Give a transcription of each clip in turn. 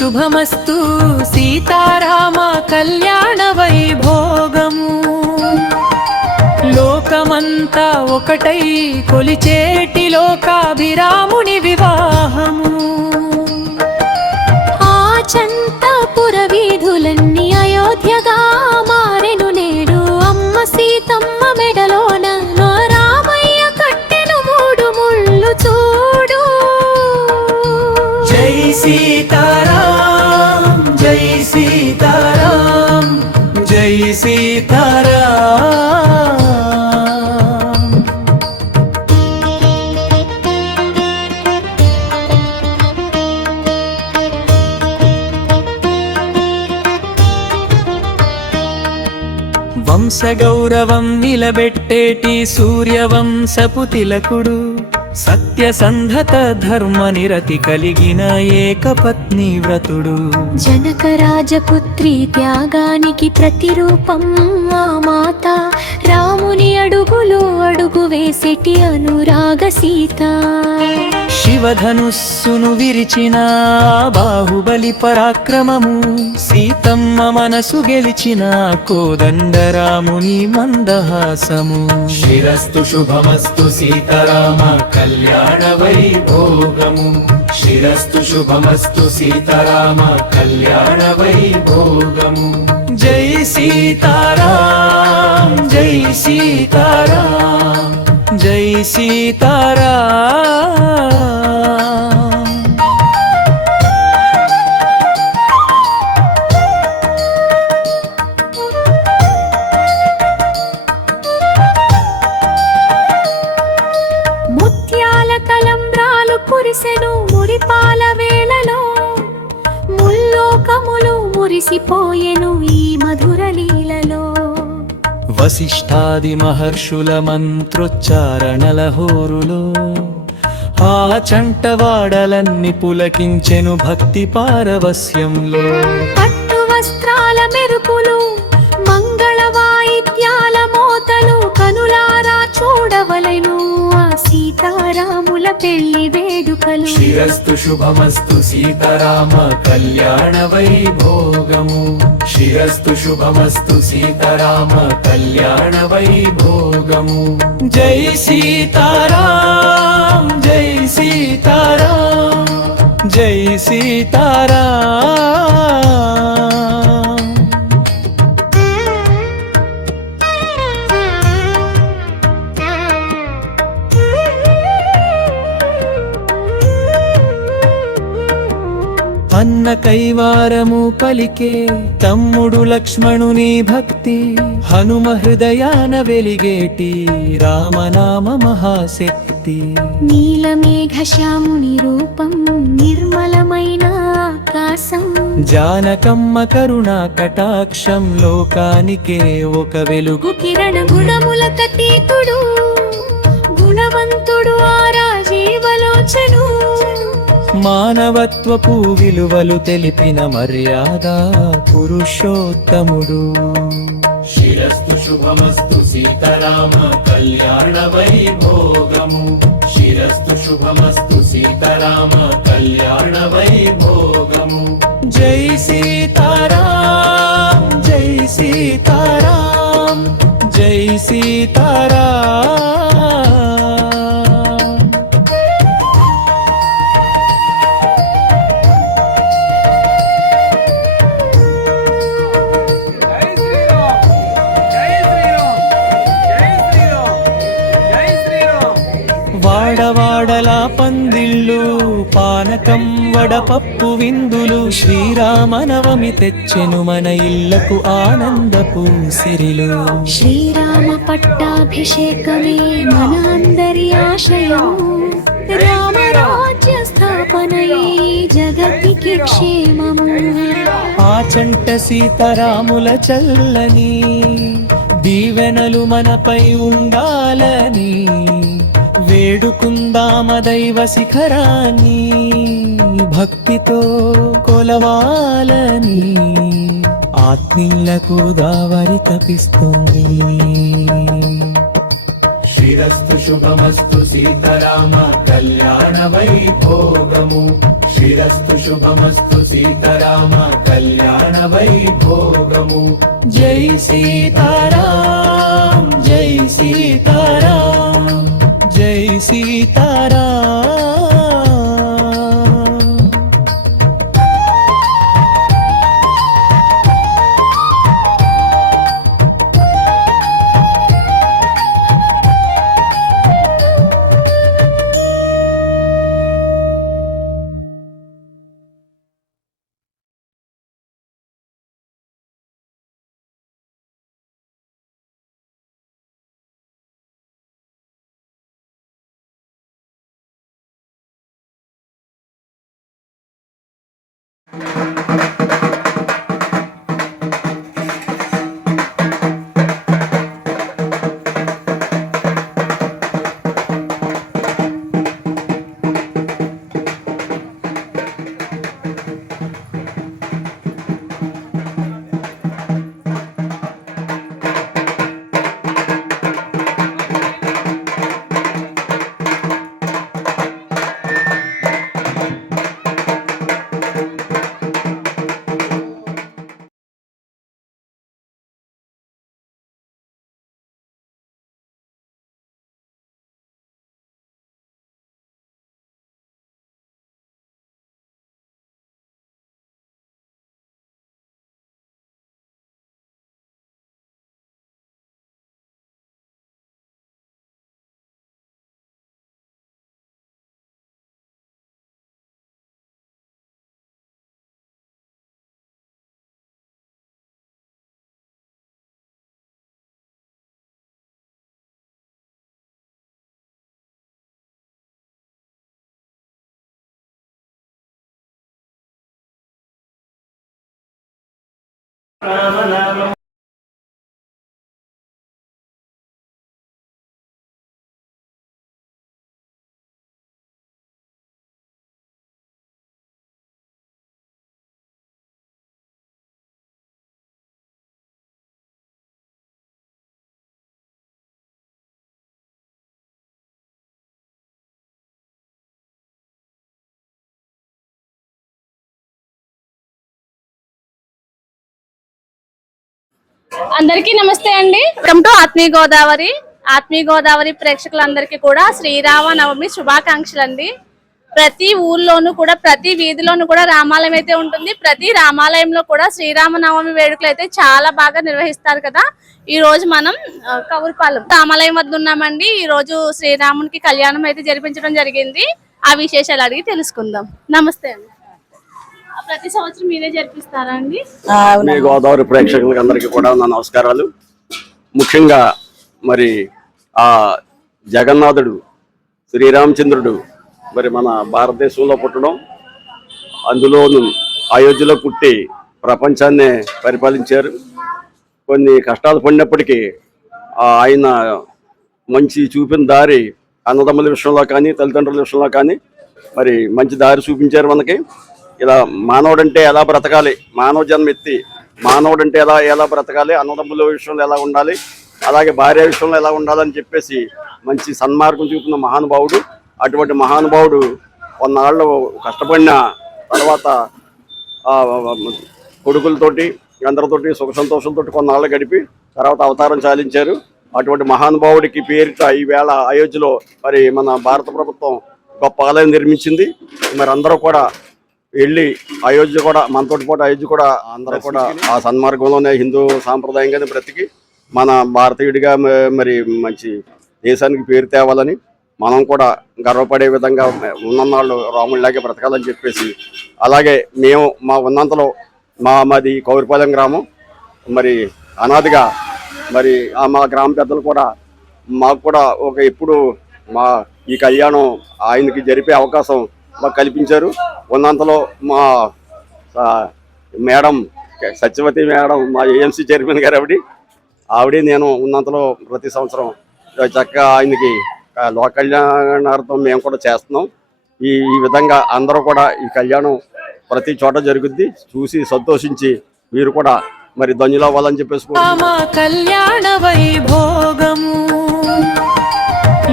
శుభమస్తు సీతారామ కళ్యాణ వైభోగము లోకమంతా ఒకటై కొలిచేటి లోకాభిరాముని వివాహము ఆచంతపుర వీధులన్నీ అయోధ్యగా మారెను నేడు అమ్మ సీతమ్మ మెడలోన రామయ్య కట్టెను మూడు ముళ్ళు చూడు జై సీతారాం జై సీతారాం జై సీతారాం వంశగౌరవం నిలబెట్టేటి సూర్యవంశపు తిలకుడు సత్యసంధత ధర్మ నిరతి కలిగిన ఏకపత్ని వ్రతుడు జనక రాజపుత్రి త్యాగానికి ప్రతిరూపం ఆ మాత రాముని అడుగులు అడుగు వేసేటి అనురాగ సీత శివధనుస్సును విరిచిన బాహుబలి పరాక్రమము సీతమ్మ మనసు గెలిచిన కోదండరాముని మందహాసము శిరస్తు శుభమస్తు సీతారామ కళ్యాణ వైభోగము శిరస్తు శుభమస్తు సీతారామ కళ్యాణ వైభోగము జై సీతారాం జై సీతారాం జై సీతారాం ముత్యాల తలంబ్రాలు కురిసెను మురిపాల వేళలో ముల్లోకములు మురిసిపోయెను ఈ మధుర లీలలో వశిష్ఠాది మహర్షుల మంత్రోచ్చారణల హోరులో ఆ చంటవాడలన్నీ పులకించెను భక్తి పారవస్యంలో పట్టు వస్త్రాల మెరుపులు మంగళ వాయిద్యాల మోతలు కనులారా చూడవలెను ఆ సీతారాముల పెళ్లి వేడుకలు శిరస్తు శుభమస్తు సీతారామ కళ్యాణ వైభోగము శిరస్తు శుభమస్తు సీతారామ కళ్యాణ వైభోగము జై సీతారాం జై సీతారాం జై సీతారాం అన్న కైవారము పలికే తమ్ముడు లక్ష్మణుని భక్తి హనుమ హృదయాన వెలిగేటి రామనామ మహాశక్తి నీలమేఘ శ్యాముని రూపం నిర్మలమైన ఆకాశం జానకమ్మ కరుణా కటాక్షం లోకానికే ఒక వెలుగు కిరణ గుణముల కతీతుడు గుణవంతుడు ఆ రాజీవలోచను మానవత్వపు విలువలు తెలిపిన మర్యాద పురుషోత్తముడు శిరస్తు శుభమస్తు సీతారామ కళ్యాణ వైభోగము శిరస్తు శుభమస్తు సీతారామ కళ్యాణ వైభోగము జై సీతారాం జై సీతారాం జై సీతారాం వాడవాడలా పందిళ్ళు పానకం వడపప్పు విందులు శ్రీరామనవమి తెచ్చెను మన ఇళ్లకు ఆనందపు సిరిలు శ్రీరామ పట్టాభిషేకమే మన అందరి ఆశయం రామరాజ్య స్థాపనయే జగతికి క్షేమము ఆచంట సీతారాముల చల్లని దీవెనలు మనపై ఉండాలని వేడుకుందామ దైవ శిఖరాన్ని భక్తితో కొలవాలని ఆత్మీయులకు దావరి తపిస్తుంది శ్రీరస్తు శుభమస్తు సీతారామ కళ్యాణ వైభోగము శ్రీరస్తు శుభమస్తు సీతారామ కళ్యాణ వైభోగము జై సీతారాం జై సీతారాం జై సీతారాం అందరికీ నమస్తే అండి. వెల్కమ్ టు ఆత్మీయ గోదావరి ప్రేక్షకులందరికీ కూడా శ్రీరామనవమి శుభాకాంక్షలు అండి. ప్రతి ఊర్లోనూ కూడా ప్రతి వీధిలోనూ కూడా రామాలయం అయితే ఉంటుంది. ప్రతి రామాలయంలో కూడా శ్రీరామనవమి వేడుకలు అయితే చాలా బాగా నిర్వహిస్తారు కదా. ఈ రోజు మనం కౌరుపాలెం రామాలయం వద్ద ఉన్నామండి. ఈ రోజు శ్రీరామునికి కళ్యాణం అయితే జరిపించడం జరిగింది. ఆ విశేషాలు అడిగి తెలుసుకుందాం. నమస్తే అండి. ప్రతి సంవత్సరం మీరే జరిపిస్తారా అండి? మీ గోదావరి ప్రేక్షకులకు అందరికీ కూడా నా నమస్కారాలు. ముఖ్యంగా మరి ఆ జగన్నాథుడు శ్రీరామచంద్రుడు మరి మన భారతదేశంలో పుట్టడం, అందులోనూ అయోధ్యలో పుట్టి ప్రపంచాన్నే పరిపాలించారు. కొన్ని కష్టాలు పడినప్పటికీ ఆయన మంచి చూపిన దారి అన్నదమ్ముల విషయంలో కానీ తల్లిదండ్రుల విషయంలో కానీ మరి మంచి దారి చూపించారు మనకి. ఇలా మానవుడంటే ఎలా బ్రతకాలి, మానవ జన్మ ఎత్తి మానవుడంటే ఎలా బ్రతకాలి, అన్నదమ్ముల విషయంలో ఎలా ఉండాలి, అలాగే భార్య విషయంలో ఎలా ఉండాలని చెప్పేసి మంచి సన్మార్గం చూపిన మహానుభావుడు. అటువంటి మహానుభావుడు కొన్నాళ్ళు కష్టపడిన తర్వాత కొడుకులతోటి అందరితోటి సుఖ సంతోషాలతోటి కొన్నాళ్ళు గడిపి తర్వాత అవతారం చాలించారు. అటువంటి మహానుభావుడికి పేరిట ఈవేళ అయోధ్యలో మరి మన భారత ప్రభుత్వం గొప్ప ఆలయం నిర్మించింది. మరి అందరూ కూడా వెళ్ళి అయోధ్య కూడా మనతోటి పాటు అయోధ్య కూడా అందరూ కూడా ఆ సన్మార్గంలోనే హిందూ సాంప్రదాయంగానే బ్రతికి మన భారతీయుడిగా మరి మంచి దేశానికి పేరు తేవాలని, మనం కూడా గర్వపడే విధంగా ఉన్ననాళ్ళు రాముడిలాగే బ్రతకాలని చెప్పేసి, అలాగే మేము మా ఉన్నంతలో మాది కౌరుపాలెం గ్రామం. మరి అనాదిగా మరి మా గ్రామ పెద్దలు కూడా మాకు కూడా ఎప్పుడు ఈ కళ్యాణం ఆయనకి జరిపే అవకాశం మాకు కల్పించారు. ఉన్నంతలో మా మేడం సత్యవతి మేడం మా ఏఎంసీ చైర్మన్ గారు ఆవిడ నేను ఉన్నంతలో ప్రతి సంవత్సరం చక్కగా ఆయనకి లోక కళ్యాణార్థం మేము కూడా చేస్తున్నాం. ఈ విధంగా అందరూ కూడా ఈ కళ్యాణం ప్రతి చోట జరుగుద్ది. చూసి సంతోషించి మీరు కూడా మరి ధన్యులు అవ్వాలని చెప్పేసి కళ్యాణ వైభోగము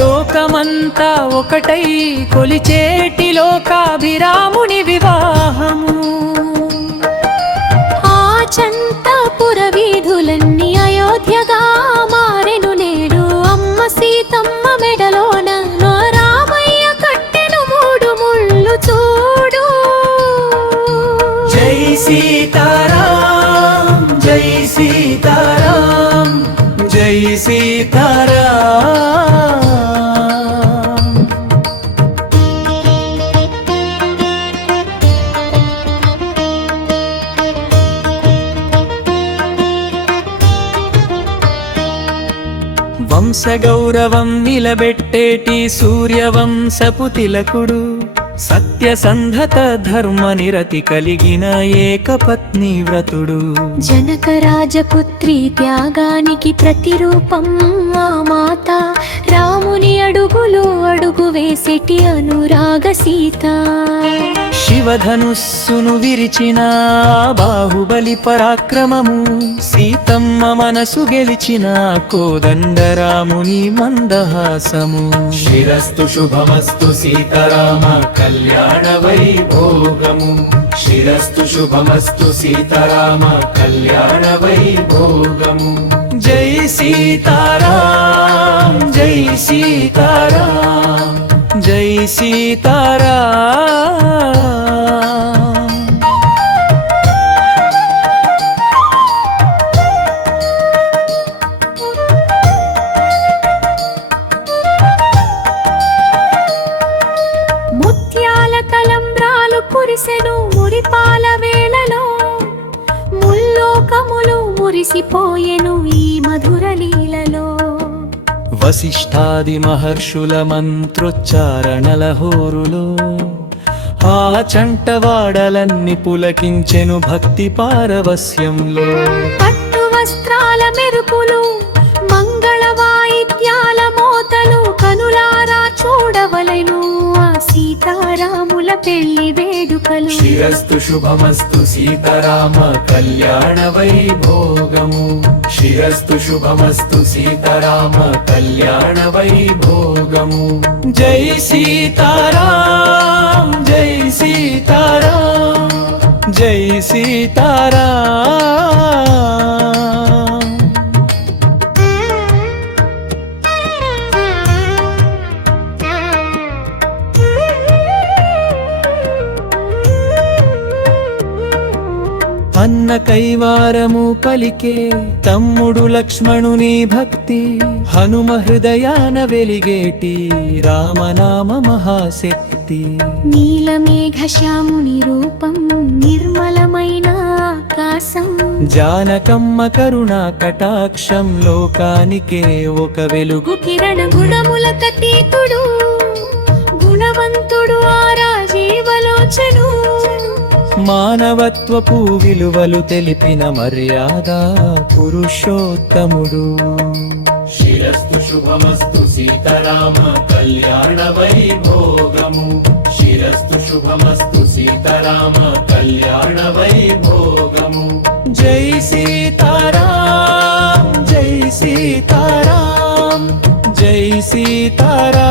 లోకమంతా ఒకటై కొలిచేటి లోకాభిరాముని వివాహము. ఆచంతపుర వీధులన్నీ అయోధ్యగా మారెను నేడు. అమ్మ సీతమ్మ మెడలోన రామయ్య కట్టెను 3 ముళ్ళు చూడు. జై సీతారాం జై సీతారాం జై సీతారాం. వంశగౌరవం నిలబెట్టేటి సూర్యవంశపు తిలకుడు. సత్యసంధత ధర్మ నిరతి కలిగిన ఏకపత్ని వ్రతుడు. జనక రాజపుత్రి త్యాగానికి ప్రతిరూపం ఆ మాత. రాముని అడుగులు అడుగు వేసేటి అనురాగ సీత. శివధనుస్సును విరిచిన బాహుబలి పరాక్రమము. సీతమ్మ మనసు గెలిచిన కోదండరాముని మందహాసము. శిరస్తు శుభమస్తు సీతారామ కళ్యాణ వైభోగము. శిరస్తు శుభమస్తు సీతారామ కళ్యాణ వైభోగము. జై సీతారాం జై సీతారాం జై సీతారాం. ముత్యాల తలంబ్రాలు కురిసెను మురిపాల వేళలో. ముల్లోకములు మురిసిపోయెను ఈ మధుర లీలలో. వశిష్ఠాది మహర్షుల మంత్రోచ్చారణల హోరులో. ఆ చంటవాడలన్నీ పులకించెను భక్తి పారవస్యంలో. పట్టు వస్త్రాల మెరుపులు మంగళ వాయిద్యాల మోతలు కనులారా చూడవలెను ఆ సీతారాముల పెళ్లి వేడుకలు. శిరస్తు శుభమస్తు సీతారామ కళ్యాణ వైభోగము. శిరస్తు శుభమస్తు సీతారామ కళ్యాణ వైభోగము. జై సీతారాం జై సీతారాం జై సీతారాం. అన్న కైవారము పలికే తమ్ముడు లక్ష్మణుని భక్తి. హనుమ హృదయాన వెలిగేటి రామనామ మహాశక్తి. నీలమేఘ శ్యాముని రూపం నిర్మలమైన ఆకాశం. జానకమ్మ కరుణా కటాక్షం లోకానికే ఒక వెలుగు. కిరణ గుణముల కతీతుడు గుణవంతుడు ఆ రాజీవలోచను. మానవత్వపు విలువలు తెలిపిన మర్యాద పురుషోత్తముడు. శిరస్తు శుభమస్తు సీతారామ కళ్యాణ వైభోగము. శిరస్తు శుభమస్తు సీతారామ కళ్యాణ వైభోగము. జై సీతారాం జై సీతారాం జై సీతారాం.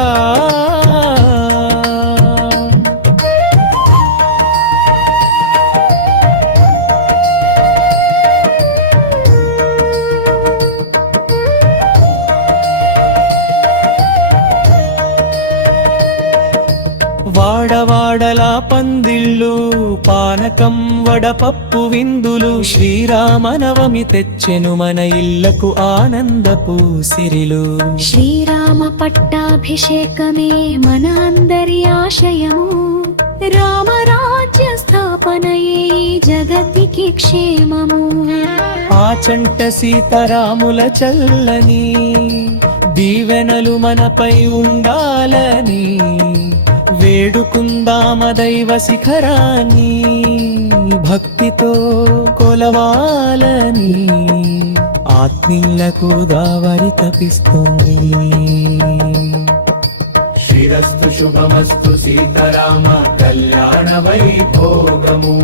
వాడవాడలా పందిళ్ళు పానకం వడపప్పు విందులు. శ్రీరామనవమి తెచ్చెను మన ఇళ్లకు ఆనందపు సిరిలు. శ్రీరామ పట్టాభిషేకమే మన అందరి ఆశయము. రామరాజ్య స్థాపనయే జగతికి క్షేమము. ఆచంట సీతారాముల చల్లని దీవెనలు మనపై ఉండాలని. వేడుకుందామ దైవ శిఖరాన్ని భక్తితో కొలవాలని. ఆత్మీయులకు దావరి తపిస్తుంది. శిరస్తు శుభమస్తు సీతారామ కళ్యాణ వైభోగము.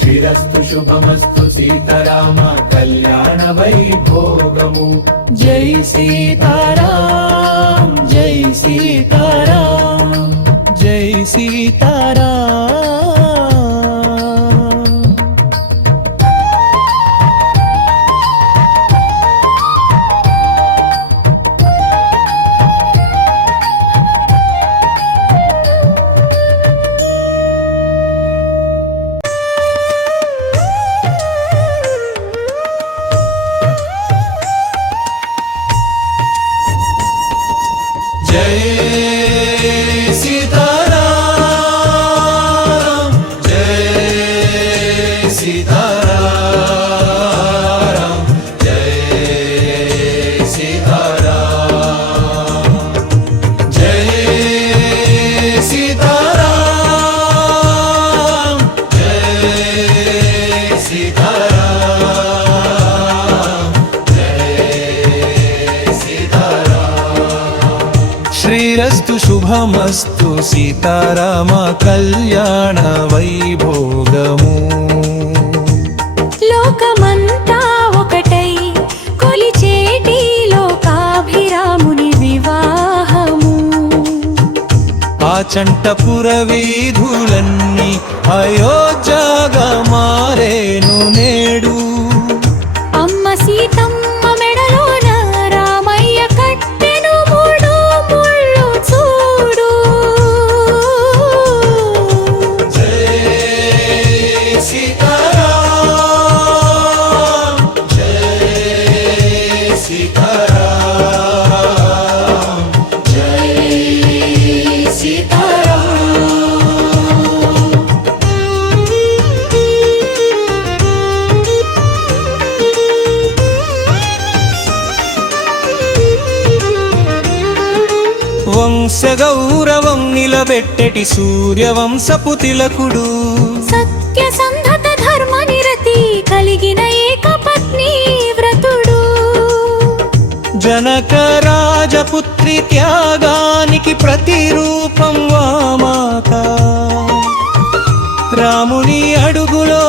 శిరస్తు శుభమస్తు సీతారామ కళ్యాణ వైభోగము. జై సీతారాం జై సీతారాం జై సీతారాం జై సీతారాం జై సీతారాం జై సీతారాం జై సీతారాం జై సీతారాం జై సీతారాం శ్రీరస్తు శుభమస్తు సీతారామ కళ్యాణ వైభోగము లోకమంతా ఒకటై కొలిచేటి లోకాభిరాముని వివాహము ఆచంటపుర వీధులన్నీ అయోధ్యగా మారేను నేడు అమ్మ సీతమ్మ మెడలోన రామయ్య కట్టెను మూడు ముళ్ళు చూడు జై సీతారాం జై సీతారాం జై సీతారాం వంశగౌరవం నిలబెట్టెటి సూర్యవంశపు తిలకుడు సత్యసంధత ధర్మ నిరతి కలిగిన ఏకపత్ని వ్రతుడు జనక రాజపుత్రి త్యాగానికి ప్రతిరూపం వామాత రాముని అడుగులో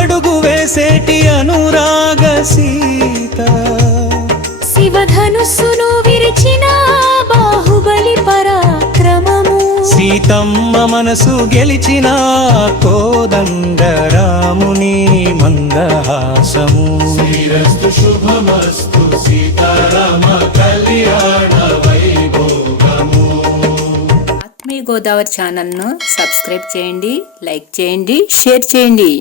అడుగు వేసేటి అనురాగ సీత శివధనుస్సును విరిచిన బాహుబలి పరాక్రమము సీతమ్మ మనసు గెలిచిన కోదండ రాముని మందహాసము శ్రీరస్తు శుభమస్తు సీతారామ కళ్యాణ వైభోగము. ఆత్మీయ గోదావరి ఛానల్ను సబ్స్క్రైబ్ చేయండి, లైక్ చేయండి, షేర్ చేయండి.